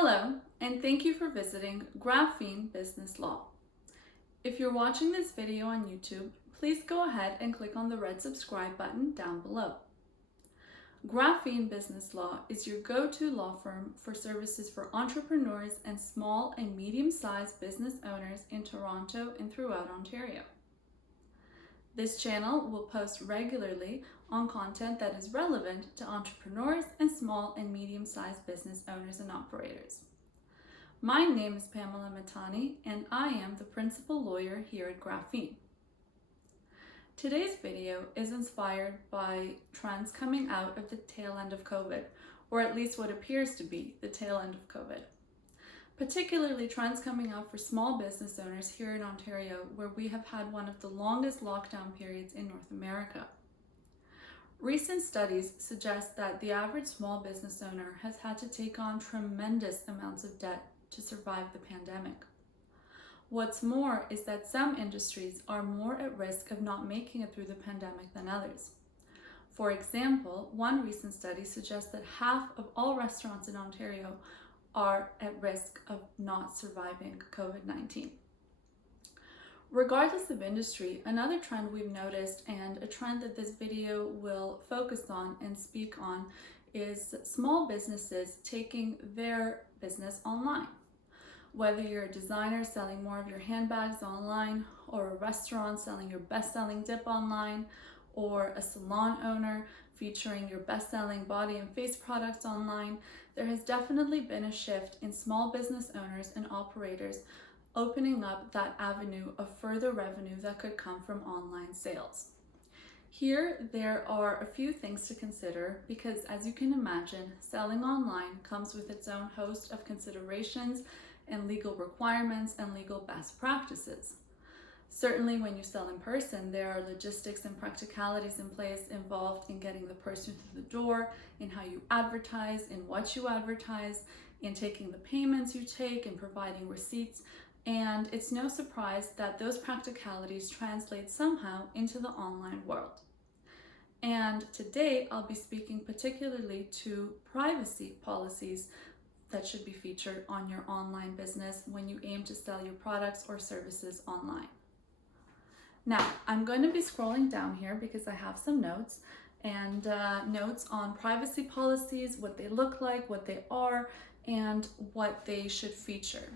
Hello, and thank you for visiting Graphene Business Law. If you're watching this video on YouTube, please go ahead and click on the red subscribe button down below. Graphene Business Law is your go-to law firm for services for entrepreneurs and small and medium-sized business owners in Toronto and throughout Ontario. This channel will post regularly on content that is relevant to entrepreneurs and small and medium-sized business owners and operators. My name is Pamela Matani, and I am the principal lawyer here at Graphene. Today's video is inspired by trends coming out of the tail end of COVID, or at least what appears to be the tail end of COVID. Particularly trends coming out for small business owners here in Ontario, where we have had one of the longest lockdown periods in North America. Recent studies suggest that the average small business owner has had to take on tremendous amounts of debt to survive the pandemic. What's more is that some industries are more at risk of not making it through the pandemic than others. For example, one recent study suggests that half of all restaurants in Ontario are at risk of not surviving COVID-19. Regardless of industry, another trend we've noticed, and a trend that this video will focus on and speak on, is small businesses taking their business online. Whether you're a designer selling more of your handbags online, or a restaurant selling your best-selling dip online, or a salon owner featuring your best-selling body and face products online, there has definitely been a shift in small business owners and operators opening up that avenue of further revenue that could come from online sales. Here, there are a few things to consider because, as you can imagine, selling online comes with its own host of considerations and legal requirements and legal best practices. Certainly when you sell in person, there are logistics and practicalities in place involved in getting the person through the door, in how you advertise, in what you advertise, in taking the payments you take, and providing receipts. And it's no surprise that those practicalities translate somehow into the online world. And today I'll be speaking particularly to privacy policies that should be featured on your online business when you aim to sell your products or services online. Now, I'm going to be scrolling down here because I have some notes and notes on privacy policies, what they look like, what they are, and what they should feature.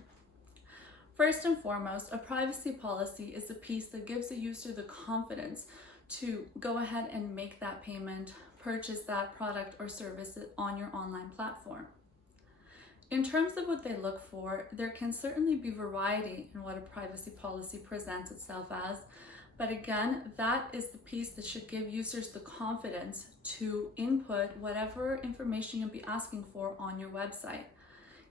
First and foremost, a privacy policy is a piece that gives the user the confidence to go ahead and make that payment, purchase that product or service on your online platform. In terms of what they look for, there can certainly be variety in what a privacy policy presents itself as, but again, that is the piece that should give users the confidence to input whatever information you'll be asking for on your website.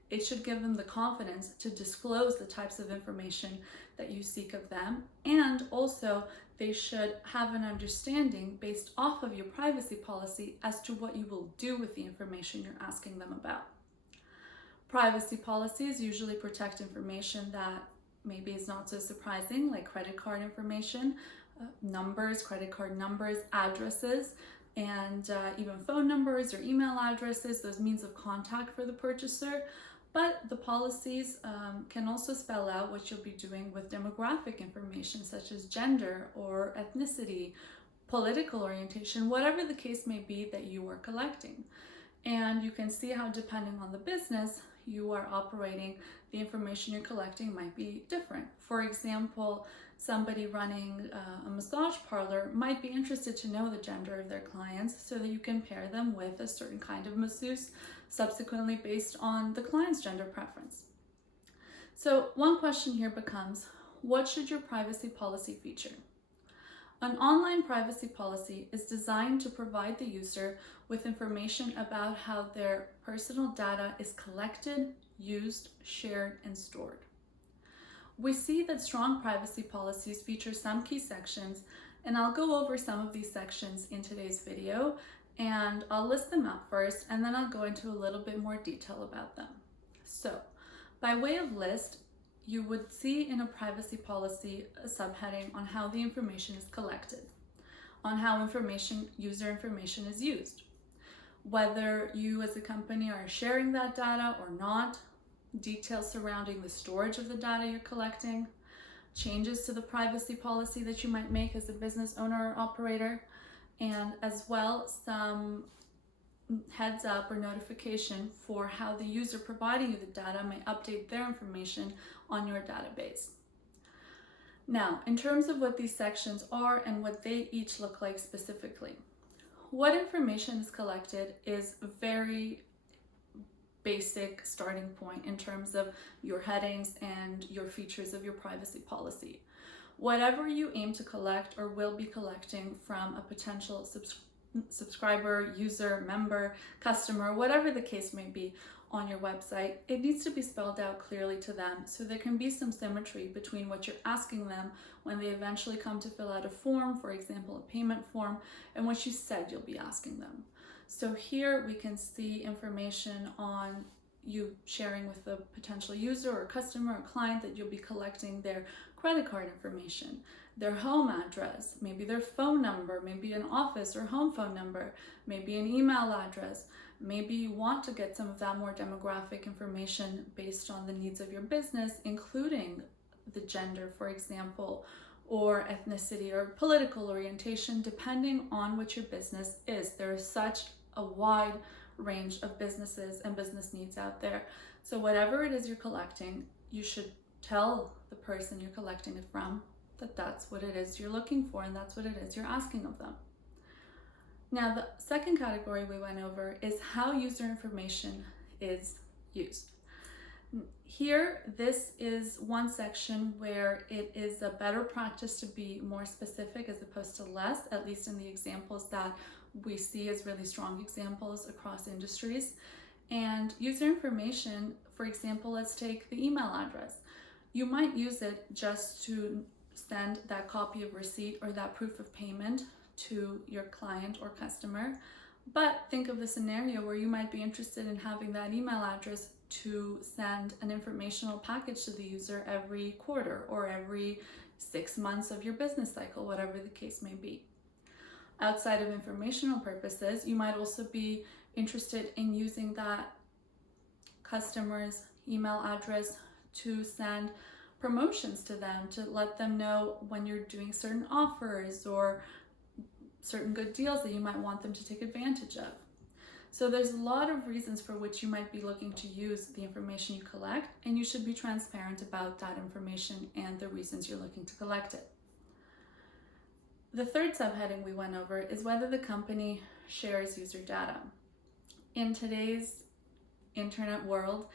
It should give them the confidence to disclose the types of information that you seek of them, and also they should have an understanding based off of your privacy policy as to what you will do with the information you're asking them about. Privacy policies usually protect information that maybe is not so surprising, like credit card information, numbers, credit card numbers, addresses, and even phone numbers or email addresses, those means of contact for the purchaser. But the policies can also spell out what you'll be doing with demographic information such as gender or ethnicity, political orientation, whatever the case may be that you are collecting. And you can see how, depending on the business you are operating, the information you're collecting might be different. For example, somebody running a massage parlor might be interested to know the gender of their clients so that you can pair them with a certain kind of masseuse, subsequently based on the client's gender preference. So one question here becomes, what should your privacy policy feature? An online privacy policy is designed to provide the user with information about how their personal data is collected, used, shared, and stored. We see that strong privacy policies feature some key sections, and I'll go over some of these sections in today's video, and I'll list them out first, and then I'll go into a little bit more detail about them. So, by way of list, you would see in a privacy policy a subheading on how the information is collected, on how user information is used, whether you as a company are sharing that data or not, details surrounding the storage of the data you're collecting, changes to the privacy policy that you might make as a business owner or operator, and as well some heads up or notification for how the user providing you the data may update their information on your database. Now, in terms of what these sections are and what they each look like specifically, what information is collected is a very basic starting point in terms of your headings and your features of your privacy policy. Whatever you aim to collect or will be collecting from a potential subscriber, user, member, customer, whatever the case may be on your website, it needs to be spelled out clearly to them so there can be some symmetry between what you're asking them when they eventually come to fill out a form, for example, a payment form, and what you said you'll be asking them. So here we can see information on you sharing with the potential user or customer or client that you'll be collecting their credit card information, their home address, maybe their phone number, maybe an office or home phone number, maybe an email address. Maybe you want to get some of that more demographic information based on the needs of your business, including the gender, for example, or ethnicity or political orientation, depending on what your business is. There is such a wide range of businesses and business needs out there. So whatever it is you're collecting, you should tell the person you're collecting it from that that's what it is you're looking for and that's what it is you're asking of them. Now, the second category we went over is how user information is used. Here, this is one section where it is a better practice to be more specific as opposed to less, at least in the examples that we see as really strong examples across industries. And user information, for example, let's take the email address. You might use it just to send that copy of receipt or that proof of payment to your client or customer. But think of the scenario where you might be interested in having that email address to send an informational package to the user every quarter or every 6 months of your business cycle, whatever the case may be. Outside of informational purposes, you might also be interested in using that customer's email address to send promotions to them, to let them know when you're doing certain offers or certain good deals that you might want them to take advantage of. So there's a lot of reasons for which you might be looking to use the information you collect, and you should be transparent about that information and the reasons you're looking to collect it. The third subheading we went over is whether the company shares user data. In today's internet world,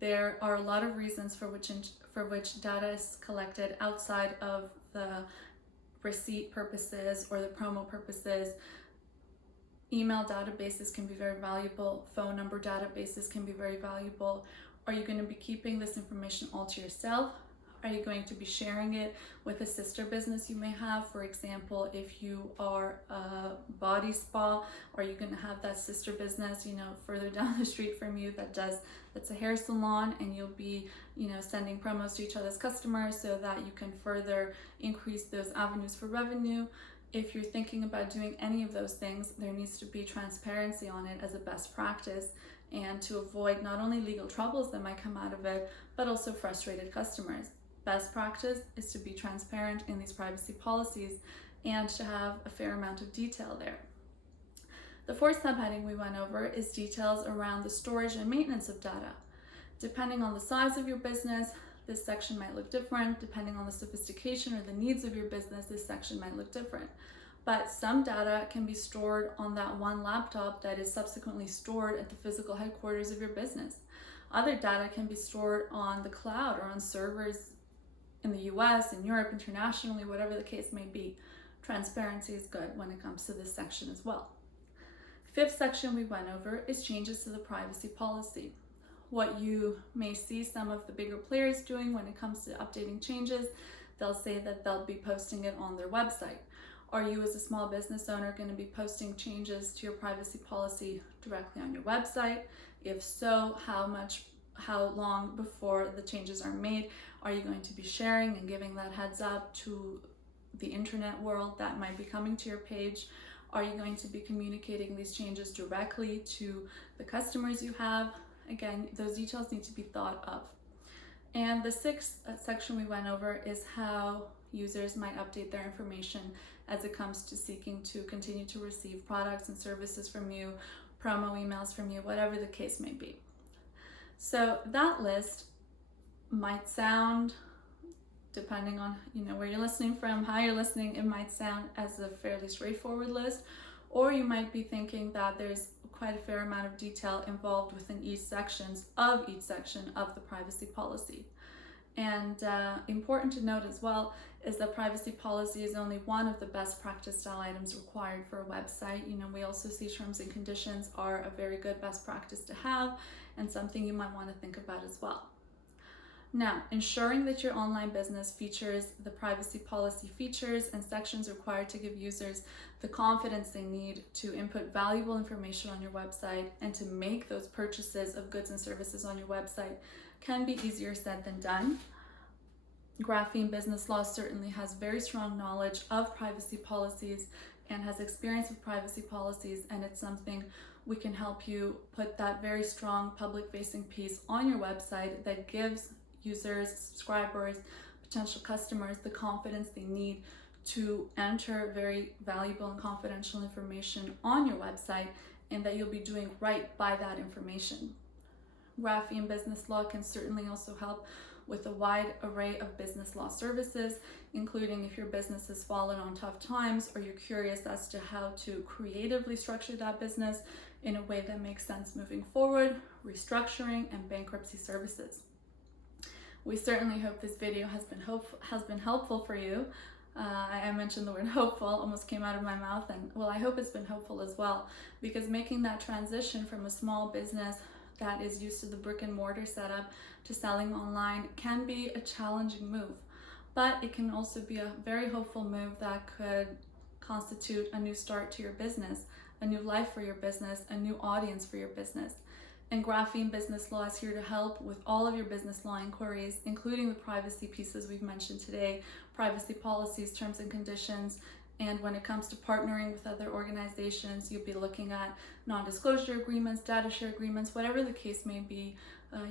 there are a lot of reasons for which data is collected outside of the receipt purposes or the promo purposes. Email databases can be very valuable. Phone number databases can be very valuable. Are you going to be keeping this information all to yourself? Are you going to be sharing it with a sister business you may have? For example, if you are a body spa, are you going to have that sister business, further down the street from you that's a hair salon, and you'll be, sending promos to each other's customers so that you can further increase those avenues for revenue? If you're thinking about doing any of those things, there needs to be transparency on it as a best practice, and to avoid not only legal troubles that might come out of it, but also frustrated customers. Best practice is to be transparent in these privacy policies and to have a fair amount of detail there. The fourth subheading we went over is details around the storage and maintenance of data. Depending on the size of your business, this section might look different. Depending on the sophistication or the needs of your business, this section might look different. But some data can be stored on that one laptop that is subsequently stored at the physical headquarters of your business. Other data can be stored on the cloud or on servers in the US, in Europe, internationally, whatever the case may be. Transparency is good when it comes to this section as well. Fifth section we went over is changes to the privacy policy. What you may see some of the bigger players doing when it comes to updating changes, they'll say that they'll be posting it on their website. Are you as a small business owner going to be posting changes to your privacy policy directly on your website? If so, how long before the changes are made are you going to be sharing and giving that heads up to the internet world that might be coming to your page? Are you going to be communicating these changes directly to the customers you have? Again, those details need to be thought of. And the sixth section we went over is how users might update their information as it comes to seeking to continue to receive products and services from you, promo emails from you, whatever the case may be. So that list might sound, depending on where you're listening from, how you're listening, it might sound as a fairly straightforward list, or you might be thinking that there's quite a fair amount of detail involved within each section of the privacy policy. And important to note as well is that privacy policy is only one of the best practice style items required for a website. We also see terms and conditions are a very good best practice to have and something you might want to think about as well. Now, ensuring that your online business features the privacy policy features and sections required to give users the confidence they need to input valuable information on your website and to make those purchases of goods and services on your website can be easier said than done. Graphene Business Law certainly has very strong knowledge of privacy policies and has experience with privacy policies, and it's something we can help you put that very strong public-facing piece on your website that gives users, subscribers, potential customers the confidence they need to enter very valuable and confidential information on your website, and that you'll be doing right by that information. Graphene Business Law can certainly also help with a wide array of business law services, including if your business has fallen on tough times or you're curious as to how to creatively structure that business in a way that makes sense moving forward, restructuring, and bankruptcy services. We certainly hope this video has been helpful for you. I mentioned the word hopeful, almost came out of my mouth, and well, I hope it's been helpful as well, because making that transition from a small business that is used to the brick and mortar setup to selling online can be a challenging move, but it can also be a very hopeful move that could constitute a new start to your business, a new life for your business, a new audience for your business. And Graphene Business Law is here to help with all of your business law inquiries, including the privacy pieces we've mentioned today, privacy policies, terms and conditions. And when it comes to partnering with other organizations, you'll be looking at non-disclosure agreements, data share agreements, whatever the case may be.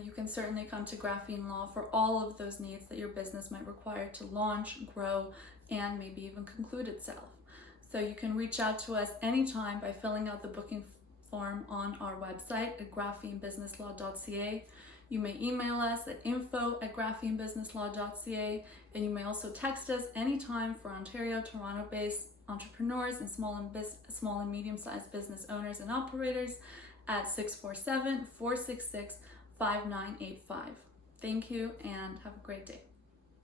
You can certainly come to Graphene Law for all of those needs that your business might require to launch, grow, and maybe even conclude itself. So you can reach out to us anytime by filling out the booking form on our website at graphenebusinesslaw.ca. You may email us at info@graphenebusinesslaw.ca, and you may also text us anytime for Ontario, Toronto-based entrepreneurs and small and medium-sized business owners and operators at 647-466-5985. Thank you and have a great day.